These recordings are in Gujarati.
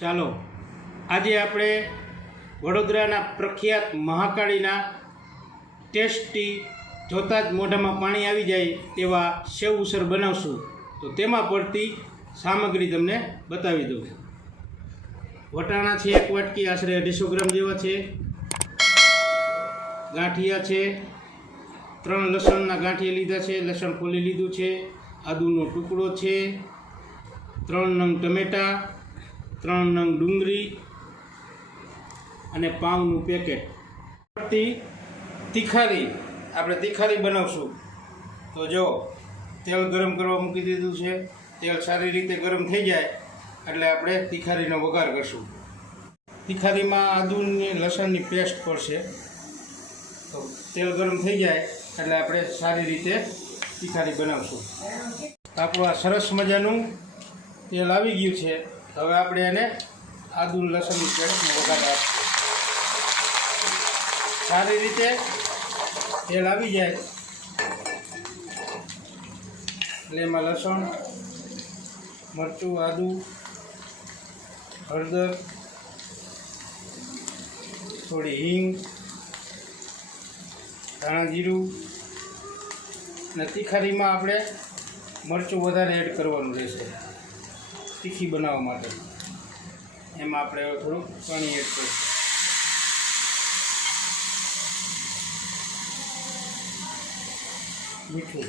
ચાલો આજે આપણે વડોદરાના પ્રખ્યાત મહાકાળીના ટેસ્ટી જોતા જ મોઢામાં પાણી આવી જાય તેવા સેવ ઉસળ બનાવશું। તો તેમાં પડતી સામગ્રી તમને બતાવી દઉં। વટાણા છે 1 વાટકી, આશરે 250 ગ્રામ જેવા છે। ગાંઠિયા છે 3 લસણના ગાંઠિયા લીધા છે, લસણ ફોલી લીધું છે। આદુનો ટુકડો છે, 3 નંગ ટમેટા, 3 નંગ ડુંગળી અને પાવનું પેકેટ। તિખારી આપણે તિખારી બનાવશું। તો જો તેલ ગરમ કરવા મૂકી દીધું છે। તેલ સારી રીતે ગરમ થઈ જાય એટલે આપણે તિખારીનો વઘાર કરશું। તિખારીમાં આદુની લસણની પેસ્ટ પડશે। તો તેલ ગરમ થઈ જાય એટલે આપણે સારી રીતે તિખારી બનાવશું। આપણું આ સરસ મજાનું તેલ આવી ગયું છે। હવે આપણે એને આદુ લસણની પેસ્ટનો વઘાર આપીશું। સારી રીતે તેલ આવી જાય એટલે એમાં લસણ, મરચું, આદુ, હળદર, થોડી હિંગ, ધાણા જીરું અને તિખારીમાં આપણે મરચું વધારે એડ કરવાનું રહેશે તીખી બનાવવા માટે। એમાં આપણે થોડું પાણી એડ કરીશું। મીઠું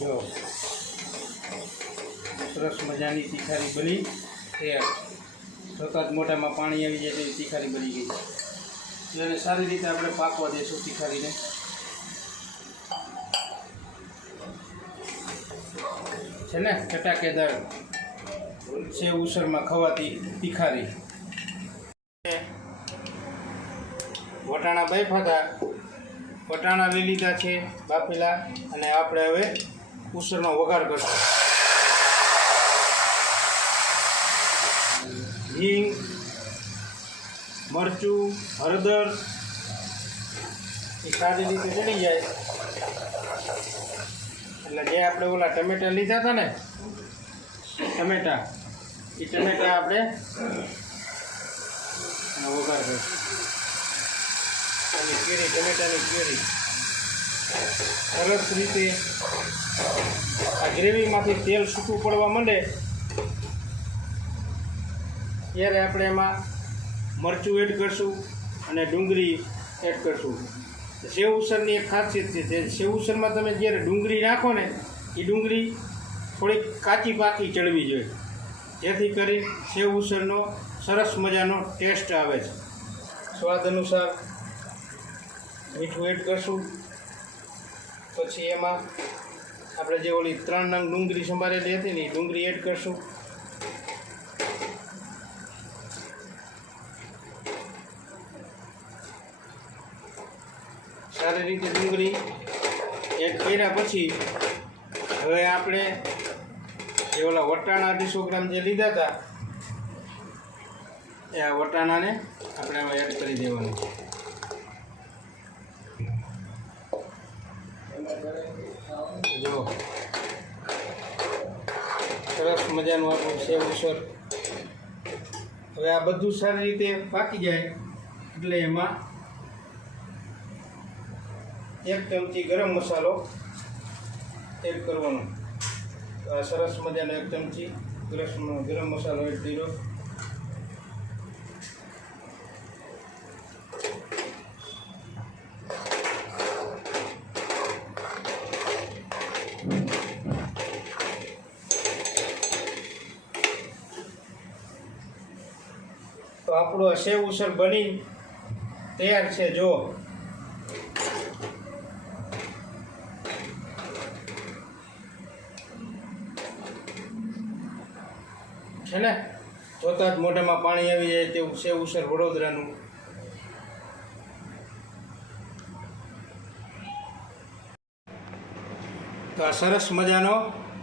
જો સરસ મજાની તિખારી બની તૈયાર। સતત મોઢામાં પાણી આવી જાય તેવી તિખારી બની ગઈ છે। એને સારી રીતે આપણે પાકવા દઈશું તિખારીને। છે ને ચટાકેદાર સેવ ઉસળમાં ખવાતી તિખારી। વટાણા બાફા હતા, વટાણા લઈ લીધા છે બાફેલા, અને આપણે હવે ઉસળનો વઘાર કરશું। હિંગ, મરચું, હળદર એ સારી રીતે ચડી જાય એટલે જે આપણે ઓલા ટમેટા લીધા હતા ને ટમેટા, એ ટમેટા આપણે વઘાર કરીશું। અને કેરી, ટમેટાની કેરી સરસ રીતે આ ગ્રેવીમાંથી તેલ છૂટું પડવા માંડે ત્યારે આપણે એમાં મરચું એડ કરશું અને ડુંગળી એડ કરશું। સેવ ઉસળની એક ખાસિયત છે, સેવ ઉસળમાં તમે જ્યારે ડુંગળી નાખો ને એ ડુંગળી થોડીક કાચી પાકી ચડવી જોઈએ, જેથી કરી સેવ ઉસળનો સરસ મજાનો ટેસ્ટ આવે છે। સ્વાદ અનુસાર મીઠું એડ કરશું। પછી એમાં આપણે જે ઓલી 3 નંગ ડુંગળી સંભાળેલી હતી ને એ ડુંગળી એડ કરશું। સારી રીતે ડુંગળી એડ કર્યા પછી હવે આપણે જે ઓલા વટાણા 250 ગ્રામ જે લીધા હતા એ આ વટાણાને આપણે આમાં એડ કરી દેવાનું। જો સરસ મજાનું આપણું સેવ ઉસળ। હવે આ બધું સારી રીતે પાકી જાય એટલે એમાં 1 ચમચી ગરમ મસાલો એડ કરવાનો। તો આ સરસ મજાનો 1 ચમચી ગરમ મસાલો એડ કર્યો। તો આપણું સેવ ઉસળ બની તૈયાર છે। જો છે ને જોતા જ મોઢામાં પાણી આવી જાય તેવું સેવ ઉસળ વડોદરાનું। તો આ સરસ મજાનો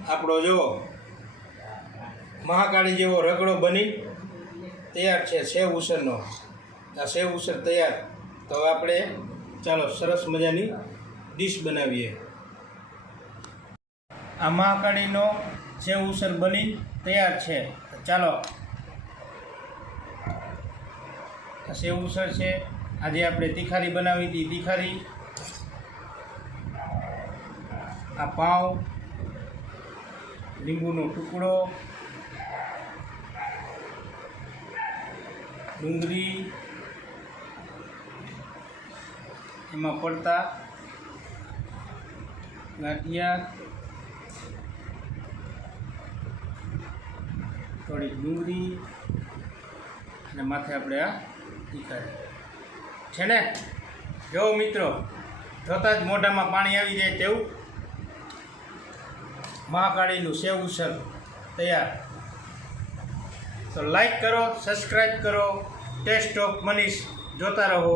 આપણો જો મહાકાળી જેવો રગડો બની તૈયાર છે સેવ ઉસળનો। આ સેવ ઉસળ તૈયાર। તો હવે આપણે ચાલો સરસ મજાની ડીશ બનાવીએ। આ મહાકાળીનો સેવ ઉસળ બની તૈયાર છે। ચાલો, સેવ ઉસળ છે. આજે આપણે તિખારી બનાવી હતી. તિખારી, આ પાઉં, લીંબુનો ટુકડો, ડુંગળી, એમાં પડતા ગાંઠિયા, થોડીક ડુંગળી અને માથે આપણે આ તિખારી છે ને. જો મિત્રો, જોતાં જ મોઢામાં પાણી આવી જાય તેવું મહાકાળીનું સેવ ઉસળ તૈયાર. તો લાઈક કરો, સબસ્ક્રાઈબ કરો. ટેસ્ટ ઓફ મનીષ જોતા રહો.